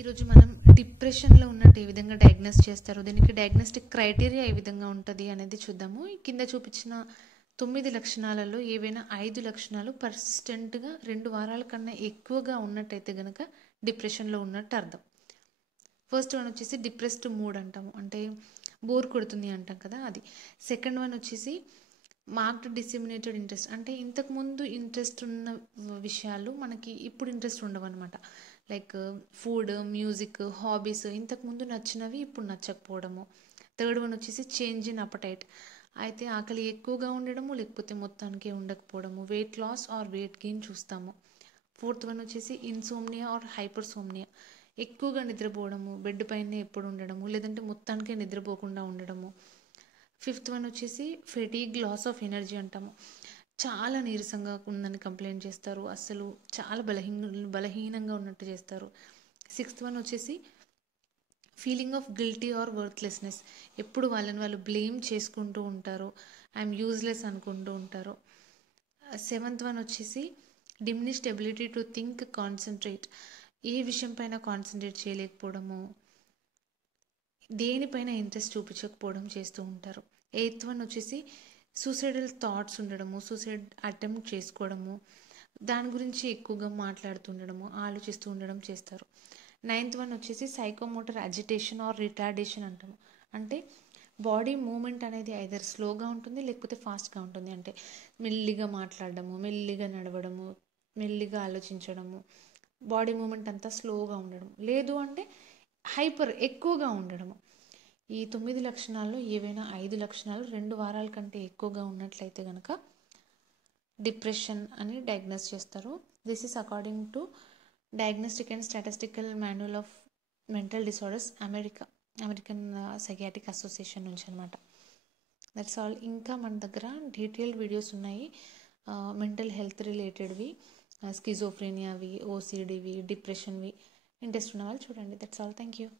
ఈరోజు మనం డిప్రెషన్లో ఉన్నట్టు ఏ విధంగా డయాగ్నోస్ చేస్తారు, దీనికి డయాగ్నోస్టిక్ క్రైటీరియా ఏ విధంగా ఉంటుంది అనేది చూద్దాము. ఈ కింద చూపించిన 9 లక్షణాలలో ఏవైనా 5 లక్షణాలు పర్సిస్టెంట్గా 2 వారాల కన్నా ఎక్కువగా ఉన్నట్టయితే కనుక డిప్రెషన్లో ఉన్నట్టు అర్థం. ఫస్ట్ వన్ వచ్చేసి డిప్రెస్డ్ మూడ్ అంటాము, అంటే బోర్ కొడుతుంది అంటాం కదా అది. సెకండ్ వన్ వచ్చేసి మార్క్డ్ డిసిమినేటెడ్ ఇంట్రెస్ట్, అంటే ఇంతకుముందు ఇంట్రెస్ట్ ఉన్న విషయాలు మనకి ఇప్పుడు ఇంట్రెస్ట్ ఉండవు అనమాట. లైక్ ఫుడ్, మ్యూజిక్, హాబీస్ ఇంతకుముందు నచ్చినవి ఇప్పుడు నచ్చకపోవడము. థర్డ్ వన్ వచ్చేసి చేంజ్ ఇన్ అపటైట్, అయితే ఆకలి ఎక్కువగా ఉండడము లేకపోతే మొత్తానికి ఉండకపోవడము. Weight loss or weight gain చూస్తాము. ఫోర్త్ వన్ వచ్చేసి ఇన్సోమ్నియా ఆర్ హైపర్సోమ్నియా, ఎక్కువగా నిద్రపోవడము, బెడ్ పైనే ఎప్పుడు ఉండడము లేదంటే మొత్తానికే నిద్రపోకుండా ఉండడము. ఫిఫ్త్ వన్ వచ్చేసి ఫెటీగ్, లాస్ ఆఫ్ ఎనర్జీ అంటాము, చాలా నీరసంగా ఉందని కంప్లైంట్ చేస్తారు, అసలు చాలా బలహీనంగా ఉన్నట్టు చేస్తారు. సిక్స్త్ వన్ వచ్చేసి feeling of guilty are worthlessness, ఎప్పుడు వాళ్ళని వాళ్ళు బ్లేమ్ చేసుకుంటూ ఉంటారు, ఐఎమ్ యూజ్లెస్ అనుకుంటూ ఉంటారు. సెవెంత్ వన్ వచ్చేసి diminished ability to think, concentrate, ఏ విషయం పైన కాన్సన్ట్రేట్ చేయలేకపోవడము, దేనిపైన ఇంట్రెస్ట్ చూపించకపోవడం చేస్తూ ఉంటారు. ఎయిత్ వన్ వచ్చేసి సూసైడల్ థాట్స్ ఉండడము, సూసైడ్ అటెంప్ట్ చేసుకోవడము, దాని గురించి ఎక్కువగా మాట్లాడుతుండడము, ఆలోచిస్తూ ఉండడం చేస్తారు. నైన్త్ వన్ వచ్చేసి సైకోమోటర్ అజిటేషన్ ఆర్ రిటార్డేషన్ అంటాము, అంటే బాడీ మూమెంట్ అనేది ఐదర్ స్లోగా ఉంటుంది లేకపోతే ఫాస్ట్గా ఉంటుంది, అంటే మెల్లిగా మాట్లాడడము, మెల్లిగా నడవడము, మెల్లిగా ఆలోచించడము, బాడీ మూమెంట్ అంతా స్లోగా ఉండడం, లేదు అంటే హైపర్ ఎక్కువగా ఉండడము. ఈ 9 లక్షణాల్లో ఏవైనా 5 లక్షణాలు 2 వారాల కంటే ఎక్కువగా ఉన్నట్లయితే కనుక డిప్రెషన్ అని డయాగ్నోస్ చేస్తారు. This is according to diagnostic and statistical manual of mental disorders, American psychiatric association నుంచి అనమాట. That's all. ఇంకా మన దగ్గర డీటెయిల్డ్ వీడియోస్ ఉన్నాయి మెంటల్ హెల్త్ రిలేటెడ్వి, స్కిజోఫ్రేనియావి, ఓసిడివి, డిప్రెషన్వి. ఇంట్రెస్ట్ ఉన్న వాళ్ళు చూడండి. That's all. Thank you.